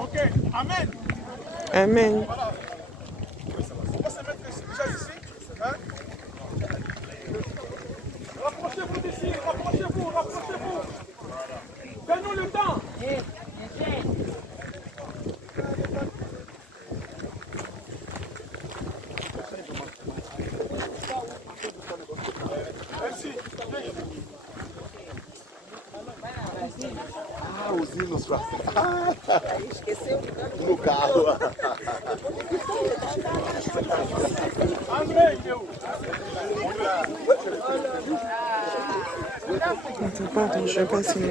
Ok, Amen. Amen. Voilà. On va se mettre déjà ici. Hein? Rapprochez-vous d'ici, rapprochez-vous, rapprochez-vous. Donnez-nous le temps. Merci. Ah, os hinos pra... No carro. André, il est où? Attends, pardon, je vais passer le...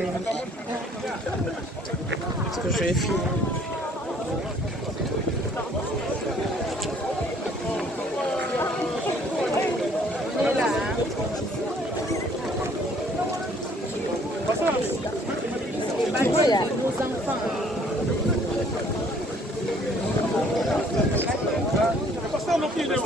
Parce que je vais filmer. Nos enfants. Le pasteur Noki, il est où?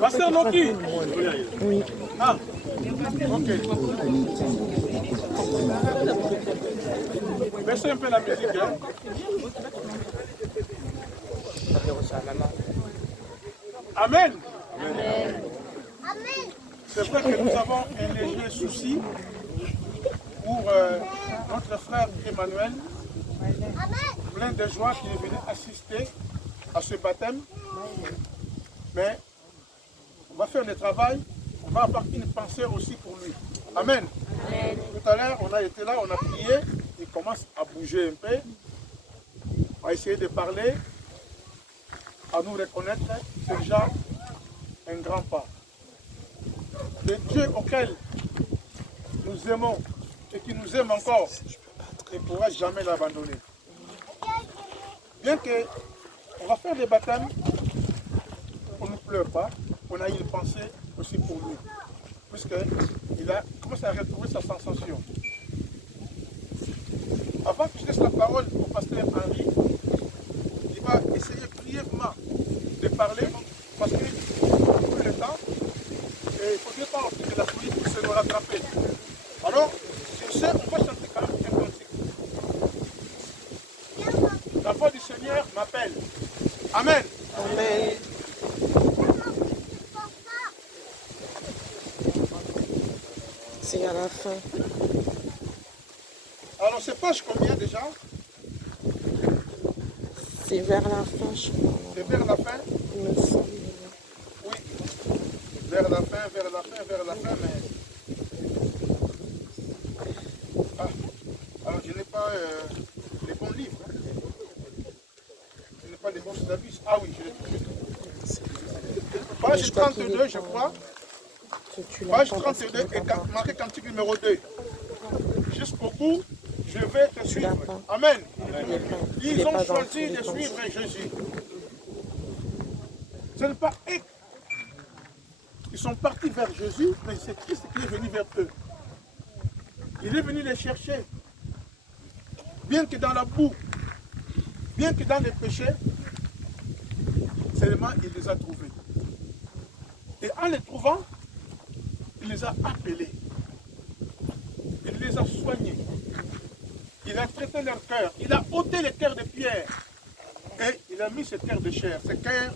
Pasteur Noki. Oui. Ah, ok. Baissez un peu la musique. Hein. Amen. C'est vrai que nous avons un léger souci pour notre frère Emmanuel, plein de joie qui est venu assister à ce baptême. Mais on va faire le travail, on va avoir une pensée aussi pour lui. Amen. Tout à l'heure, on a été là, on a prié, il commence à bouger un peu. On va essayer de parler, à nous reconnaître, c'est déjà un grand pas. Le Dieu auquel nous aimons et qui nous aime encore ne pourra jamais l'abandonner. Bien que on va faire des baptêmes, on ne pleure pas, on a une pensée aussi pour lui, puisqu'il a commencé à retrouver sa sensation. Avant que je laisse la parole au pasteur Henri, il va essayer brièvement de parler, parce que tout le temps, et il ne faudrait pas aussi que la pluie puisse nous rattraper. Alors, sur ce, on va chanter quand même un cantique. La voix du Seigneur m'appelle. Amen. Amen. C'est à la fin. Alors, c'est page combien déjà? C'est vers la fin, je crois. C'est vers la fin? Il me semble. Oui. Vers la fin, vers la fin, vers la fin, mais... Ah. Alors, je n'ai pas les bons livres. Hein. Je n'ai pas les bons avis. Ah oui, je l'ai trouvé. Page 32, je crois. Page 32 et marqué cantique numéro 2. Jusqu'au bout, je vais te suivre. Amen. Ils ont choisi de suivre Jésus. Ce n'est pas eux. Ils sont partis vers Jésus, mais c'est Christ qui est venu vers eux. Il est venu les chercher. Bien que dans la boue, bien que dans les péchés, seulement il les a trouvés. Et en les trouvant, il les a appelés. Il les a soignés. Il a traité leur cœur. Il a ôté les cœurs de pierre. Et il a mis ce cœur de chair. Ce cœur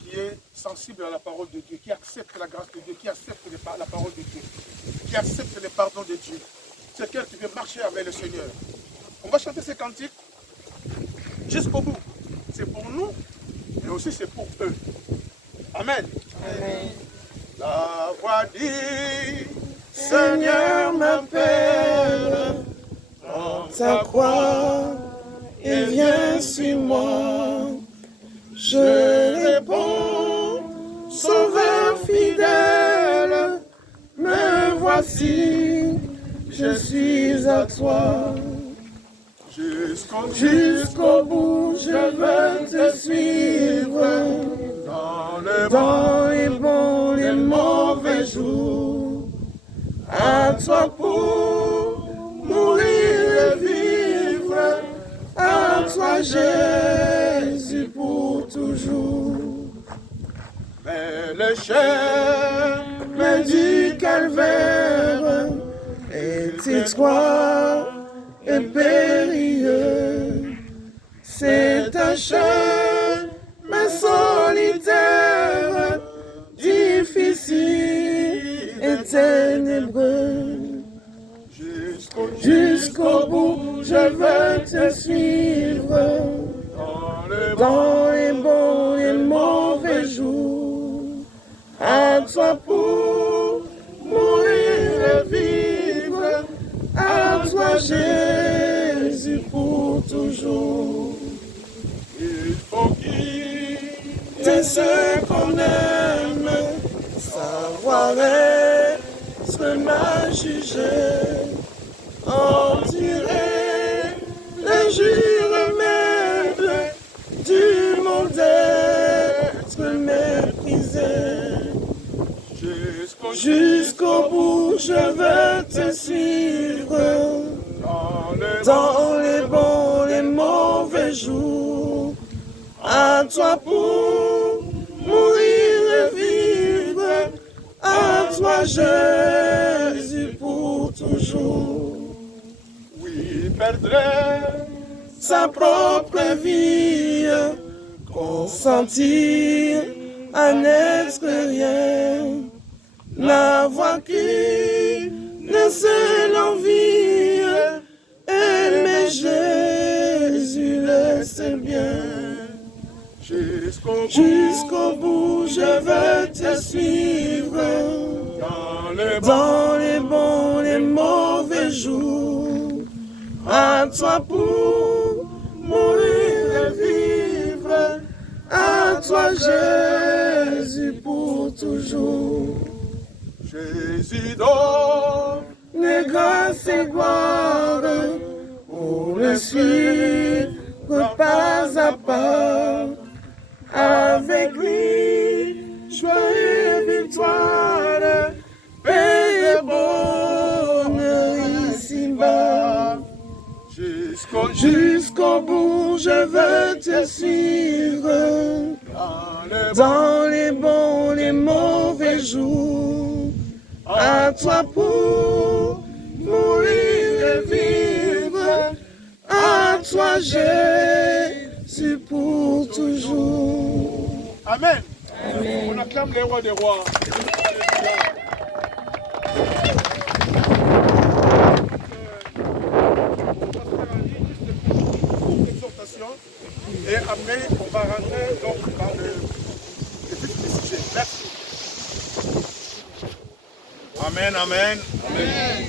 qui est sensible à la parole de Dieu, qui accepte la grâce de Dieu, qui accepte la parole de Dieu, qui accepte le pardon de Dieu. Ce cœur qui veut marcher avec le Seigneur. On va chanter ces cantiques jusqu'au bout. C'est pour nous, mais aussi c'est pour eux. Amen. Amen. La voix dit, Seigneur m'appelle, prends Ta croix et viens sur moi. Je réponds, Sauveur fidèle, me voici, je suis à toi. Jusqu'au bout, je veux te suivre, dans les bons, les mauvais jours. À toi pour mourir et vivre, à toi Jésus. le chemin du calvaire est étroit et périlleux. C'est un chemin solitaire, difficile et ténébreux. Jusqu'au bout, je veux te suivre dans les bons et mauvais jours. À toi pour mourir et vivre, à toi Jésus pour toujours. Il faut quitter Ce qu'on aime, savoir être mal jugé, endurer l'injure même du monde être méprisé. Jusqu'au bout, je veux te suivre dans les bons, les mauvais jours. À toi pour mourir et vivre, à toi Jésus pour toujours. Oui, perdrait Sa propre vie, consentir à n'être rien, n'avoir qu'une seule envie, aimer Jésus le sait bien. Jusqu'au bout, je veux te suivre dans les bons, les mauvais jours. À toi pour mourir et vivre, à toi Jésus pour toujours. Jésus donne Les grâces et gloire pour le suivre pas à pas. Avec lui, joie et victoire, paix et bonheur ici-bas. Jusqu'au bout, je veux te suivre dans les bons, les mauvais jours. À toi pour mourir et vivre, à toi Jésus pour toujours. Amen. Amen. On acclame les rois des rois. Et après, on va rentrer donc dans le vif du sujet. Merci. Amen, amen. Amen.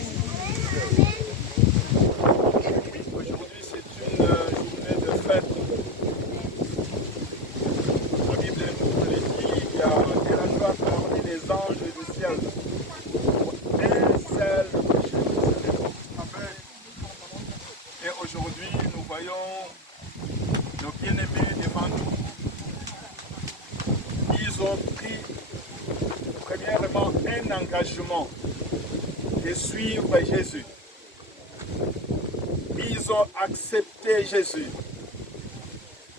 Aujourd'hui, c'est une journée de fête. La Bible nous le dit, il y a la joie parmi les anges du ciel. Un seul Jérusalem. Amen. Et aujourd'hui, nous voyons nos bien-aimés devant nous. Ils ont pris premièrement un engagement de suivre Jésus. Ils ont accepté Jésus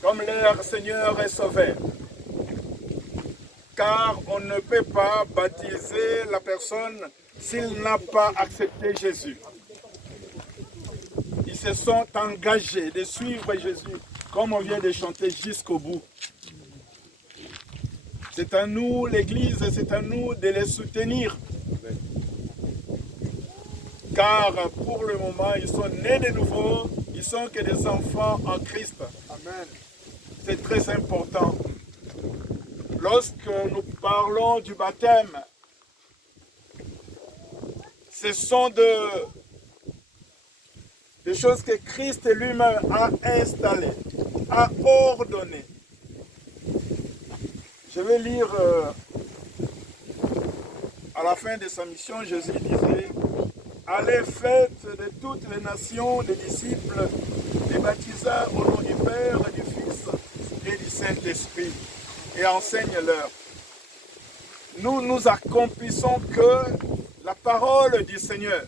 comme leur Seigneur et Sauveur. Car on ne peut pas baptiser la personne s'il n'a pas accepté Jésus. Ils se sont engagés de suivre Jésus, comme on vient de chanter, jusqu'au bout. C'est à nous, l'Église, c'est à nous de les soutenir. Car pour le moment, ils sont nés de nouveau, ils sont que des enfants en Christ. Amen. C'est très important. Lorsque nous parlons du baptême, ce sont des choses que Christ lui-même a installées, a ordonnées. Je vais lire à la fin de sa mission, Jésus disait: allez, faites de toutes les nations des disciples, les baptisants au nom du Père, du Fils et du Saint-Esprit, et enseigne-leur. Nous, nous accomplissons que la parole du Seigneur.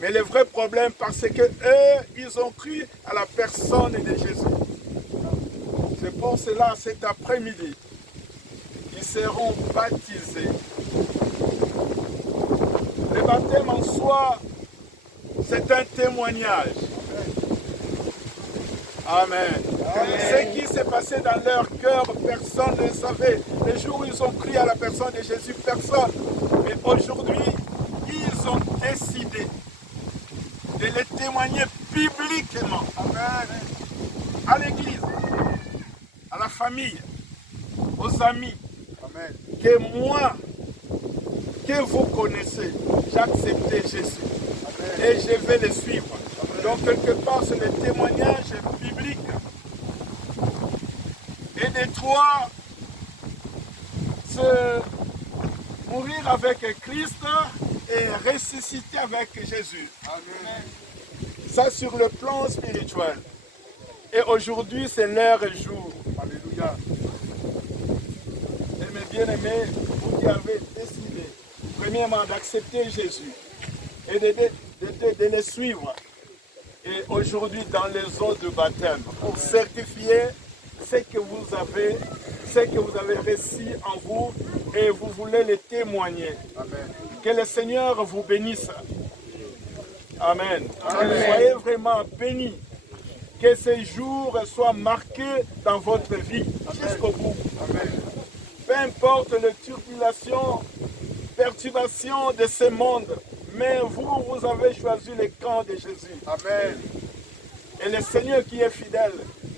Mais le vrai problème, parce que eux, ils ont cru à la personne de Jésus. C'est pour cela, cet après-midi, ils seront baptisés. Le baptême en soi, c'est un témoignage. Amen. Ce qui s'est passé dans leur cœur, personne ne le savait. Les jours où ils ont cru à la personne de Jésus, personne. Mais aujourd'hui, ils ont décidé de le témoigner publiquement. Amen. À l'église, à la famille, aux amis. Amen. Que moi, que vous connaissez, j'ai accepté Jésus. Amen. Et je vais le suivre. Amen. Donc quelque part, c'est le témoignage biblique. Et de trois, se mourir avec Christ et ressusciter avec Jésus. Amen. Ça sur le plan spirituel. Et aujourd'hui, c'est l'heure et jour. Alléluia. Et mes bien-aimés, vous qui avez décidé, premièrement, d'accepter Jésus et de le suivre. Et aujourd'hui, dans les eaux de baptême, pour certifier ce que vous avez reçu en vous et vous voulez le témoigner. Amen. Que le Seigneur vous bénisse. Amen. Amen. Soyez vraiment bénis. Que ces jours soient marqués dans votre vie jusqu'au bout. Amen. Peu importe les turbilations, perturbations de ce monde, mais vous avez choisi le camp de Jésus. Amen. Et le Seigneur qui est fidèle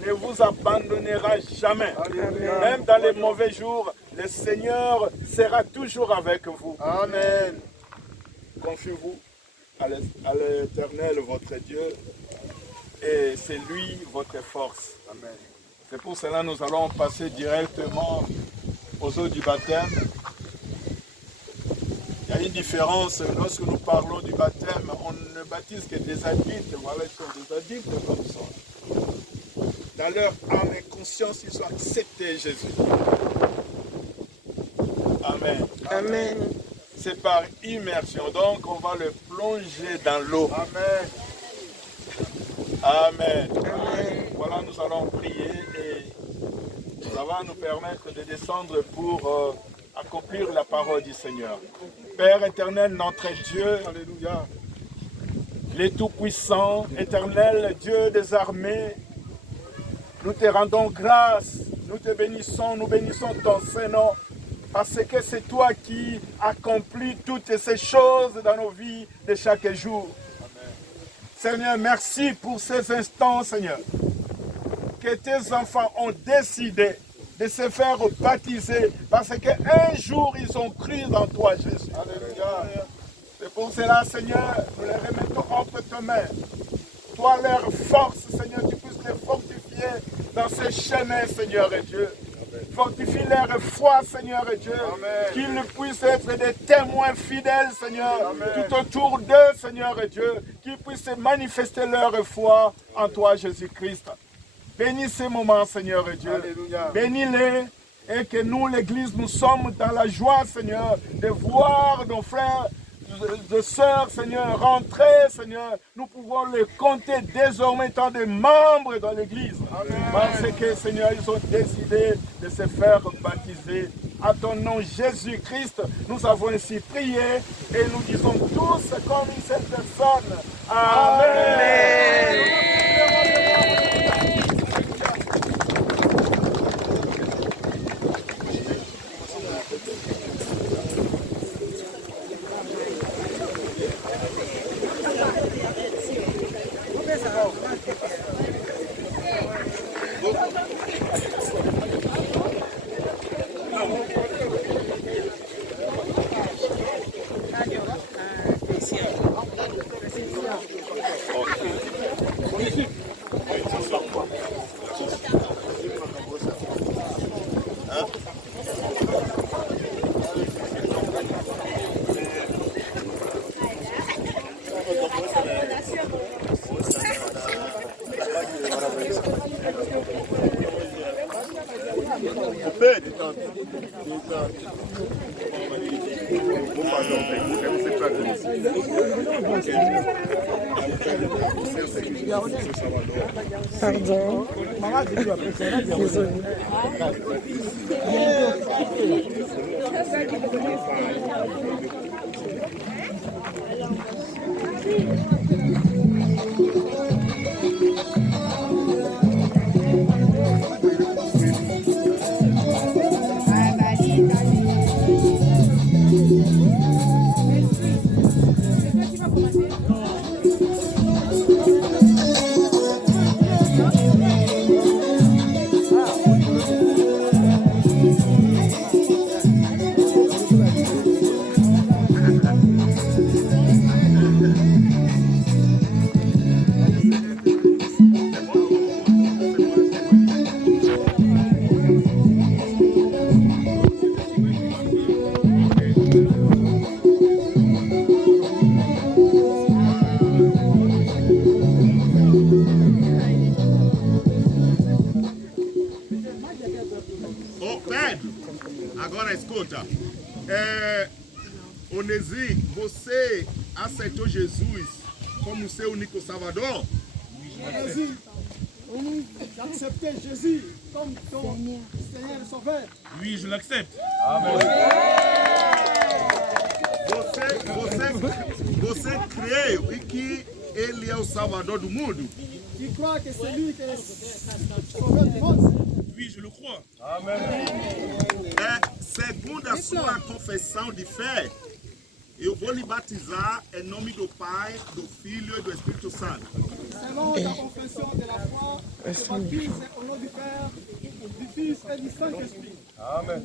ne vous abandonnera jamais. Amen. Même dans les mauvais jours, le Seigneur sera toujours avec vous. Amen. Confiez-vous à l'Éternel, votre Dieu, et c'est lui votre force. Amen. C'est pour cela que nous allons passer directement aux eaux du baptême. Il y a une différence lorsque nous parlons du baptême, on ne baptise que des adultes. Voilà, ils sont des adultes comme ça. Dans leur âme et conscience, ils ont accepté Jésus. Amen. Amen. C'est par immersion, donc on va le plonger dans l'eau. Amen. Amen. Amen. Voilà, nous allons prier et ça va nous permettre de descendre pour accomplir la parole du Seigneur. Père éternel, notre Dieu, alléluia, le Tout-Puissant, éternel Dieu des armées, nous te rendons grâce, nous te bénissons, nous bénissons ton Saint-Nom, parce que c'est toi qui accomplis toutes ces choses dans nos vies de chaque jour. Seigneur, merci pour ces instants, Seigneur, que tes enfants ont décidé de se faire baptiser parce qu'un jour, ils ont cru dans toi, Jésus. Alléluia. C'est pour cela, Seigneur, nous les remettons entre tes mains. Toi, leur force, Seigneur, tu puisses les fortifier dans ces chemins, Seigneur et Dieu. Fortifie leur foi, Seigneur et Dieu. Qu'ils puissent être des témoins fidèles, Seigneur, Amen, tout autour d'eux, Seigneur et Dieu. Qu'ils puissent manifester leur foi en toi, Jésus-Christ. Bénis ces moments, Seigneur et Dieu. Bénis-les et que nous, l'Église, nous sommes dans la joie, Seigneur, de voir nos frères, de sœurs, Seigneur, rentrer, Seigneur. Nous pouvons les compter désormais tant de membres dans l'Église. Parce que, Seigneur, ils ont décidé de se faire baptiser. À ton nom, Jésus-Christ, nous avons ainsi prié et nous disons tous comme une seule personne. Amen. Pardon. Désolé. Agora escuta, Onésio, você aceitou Jesus como seu único Salvador? Onésio, j'acceptais Jésus comme ton Seigneur et Sauveur. Oui, je l'accepte. Você crê que ele é o Salvador do mundo? Tu crois que c'est lui qui est Sauveur du monde? Oui, je le crois. Amém. Segundo a sua confissão de fé, eu vou lhe batizar em nome do Pai, do Filho e do Espírito Santo. Selon ta confession de la foi, je te baptise au nom du Père, du Fils et du Saint-Esprit. Amen.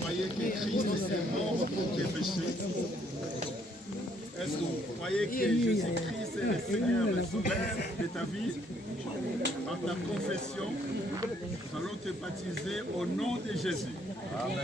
Croyez que Christ est mort pour tes péchés? Est-ce que vous croyez que Jésus-Christ est le Seigneur et le Sauveur de ta vie? Par ta confession, nous allons te baptiser au nom de Jésus. Amen.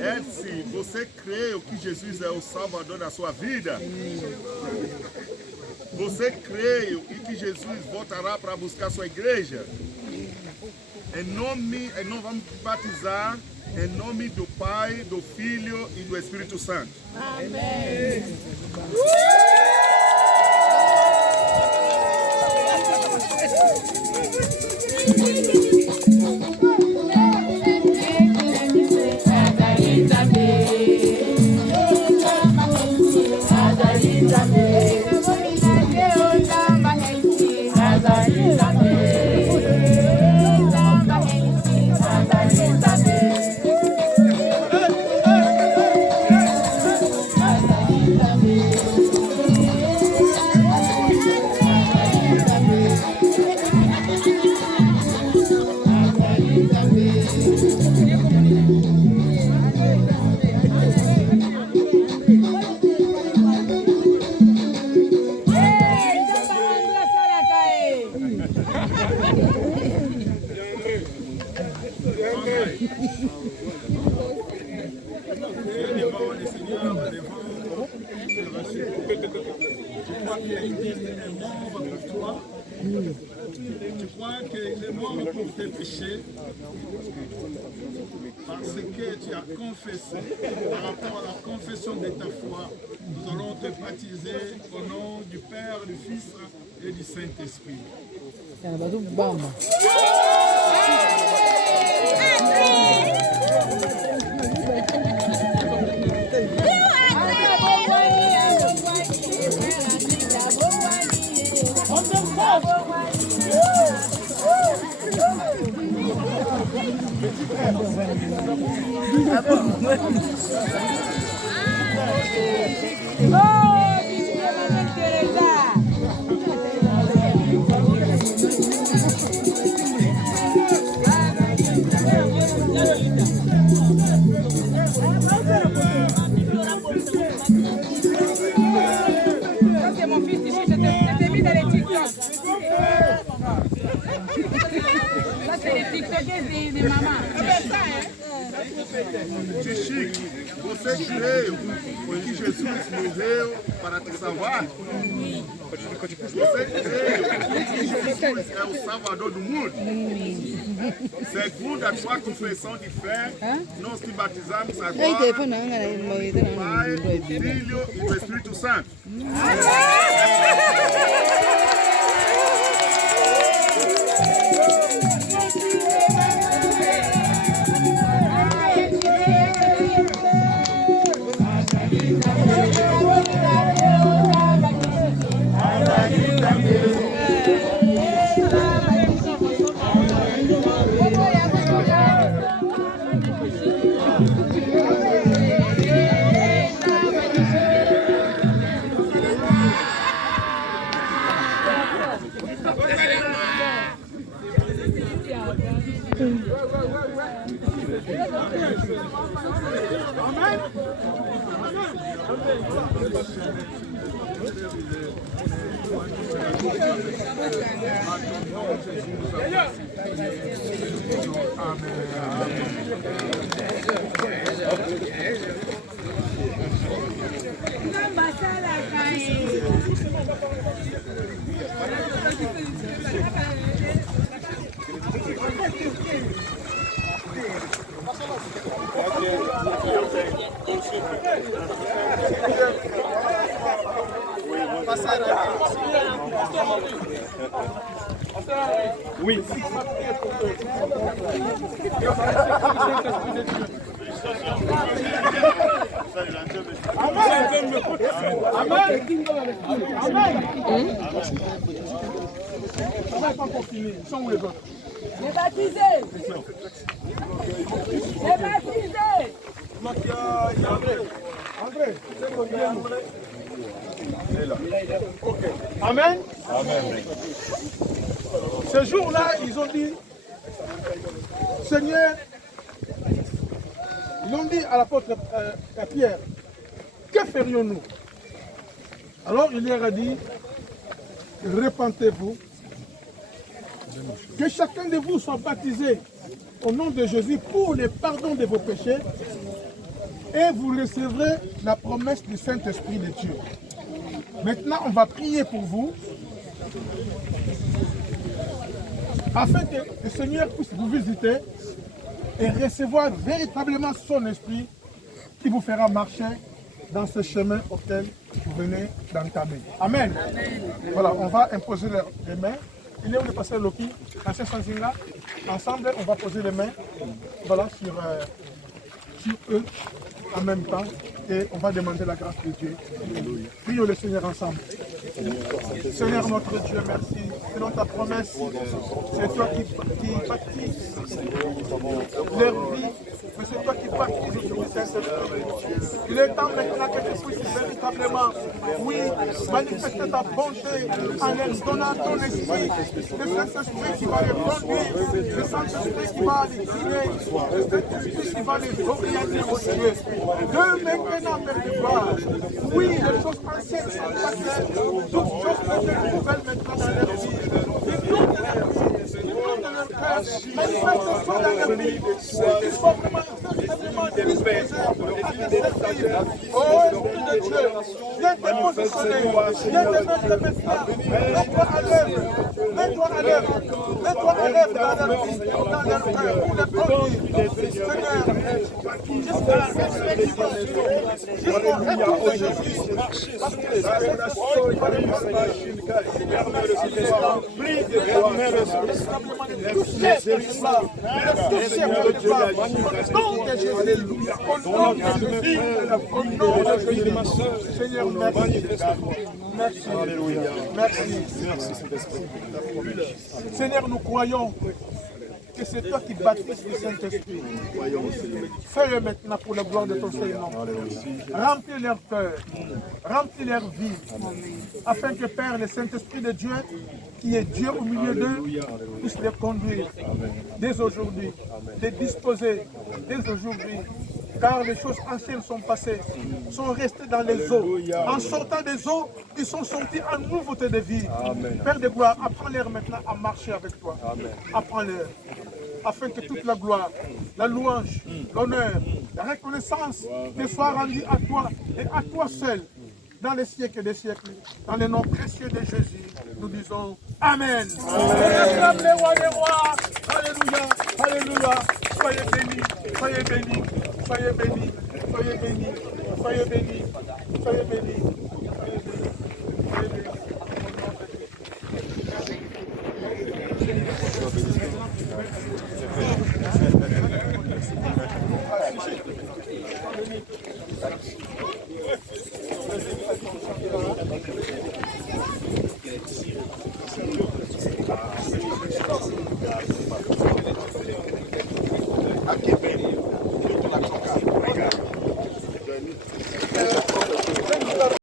Elsie, você crê que Jesus é o Salvador da sua vida? Você crê que Jesus voltará para buscar sua igreja? Nós vamos batizar em nome do Pai, do Filho e do Espírito Santo. Amém. devant le Seigneur, devant tu crois qu'il est mort pour toi? Tu crois qu'il est mort pour tes péchés? Parce que tu as confessé, par rapport à la confession de ta foi, nous allons te baptiser au nom du Père, du Fils et du Saint-Esprit. C'est mon fils ici, je t'ai mis dans les TikTok. Ça, c'est les TikTokers de maman. Chique, você creio que Jesus morreu para te salvar? Você creio que Jesus é o Salvador do mundo? Segundo a tua confissão de fé, nós te batizamos agora do Pai, do Filho e do Espírito Santo. Oui. Les baptisés! Les baptisés! André, ok. Amen. Ce jour-là, ils ont dit, Seigneur, ils ont dit à l'apôtre à Pierre, que ferions-nous? Alors il leur a dit, repentez-vous, que chacun de vous soit baptisé au nom de Jésus pour le pardon de vos péchés et vous recevrez la promesse du Saint-Esprit de Dieu. Maintenant, on va prier pour vous afin que le Seigneur puisse vous visiter et recevoir véritablement son esprit qui vous fera marcher dans ce chemin auquel vous venez d'entamer. Amen. Voilà, on va imposer les mains. Il est où le pasteur Loki? Ensemble, on va poser les mains voilà, sur eux en même temps et on va demander la grâce de Dieu. Prions le Seigneur ensemble. Seigneur notre Dieu, merci. Selon ta promesse, c'est toi qui baptises leur vie, mais c'est toi qui baptises au Saint-Esprit. Il est temps maintenant que tu puisses véritablement, oui, manifester ta bonté en leur donnant ton esprit, le Saint-Esprit qui va les conduire, le Saint-Esprit qui va les guider, le Saint-Esprit qui va les orienter au Dieu. De maintenant, Père de gloire, oui, les choses anciennes sont passées, toutes choses nouvelles maintenant dans leur vie. leur cœur. Manifeste-toi dans leur vie. Qu'ils soient vraiment disposés à te servir. Oh, Esprit de Dieu, viens te positionner, viens te mettre maintenant. Mets-toi à l'œuvre, mets-toi à l'œuvre, mets-toi à l'œuvre dans leur vie, dans leur cœur, pour les conduire. Seigneur, jusqu'à la résurrection, jusqu'au retour de Jésus, parce que ça c'est la seule Seigneur, Seigneur, nous croyons que c'est toi qui baptises le Saint-Esprit. Fais-le maintenant pour la gloire de ton Seigneur. Remplis leur cœur, remplis leur vie, afin que Père, le Saint-Esprit de Dieu, qui est Dieu au milieu d'eux, puisse les conduire dès aujourd'hui, les disposer dès aujourd'hui. Car les choses anciennes sont passées, sont restées dans les eaux. En sortant des eaux, ils sont sortis en nouveauté de vie. Père de gloire, apprends-leur maintenant à marcher avec toi. Apprends-leur, afin que toute la gloire, la louange, l'honneur, la reconnaissance te soient rendues à toi et à toi seul, dans les siècles des siècles. Dans le nom précieux de Jésus, nous disons Amen. Acclame les rois des rois. Alléluia, alléluia. Soyez bénis, soyez bénis. Soyez bénis, soyez bénis, soyez bénis, soyez bénis, soyez bénis, soyez bénis.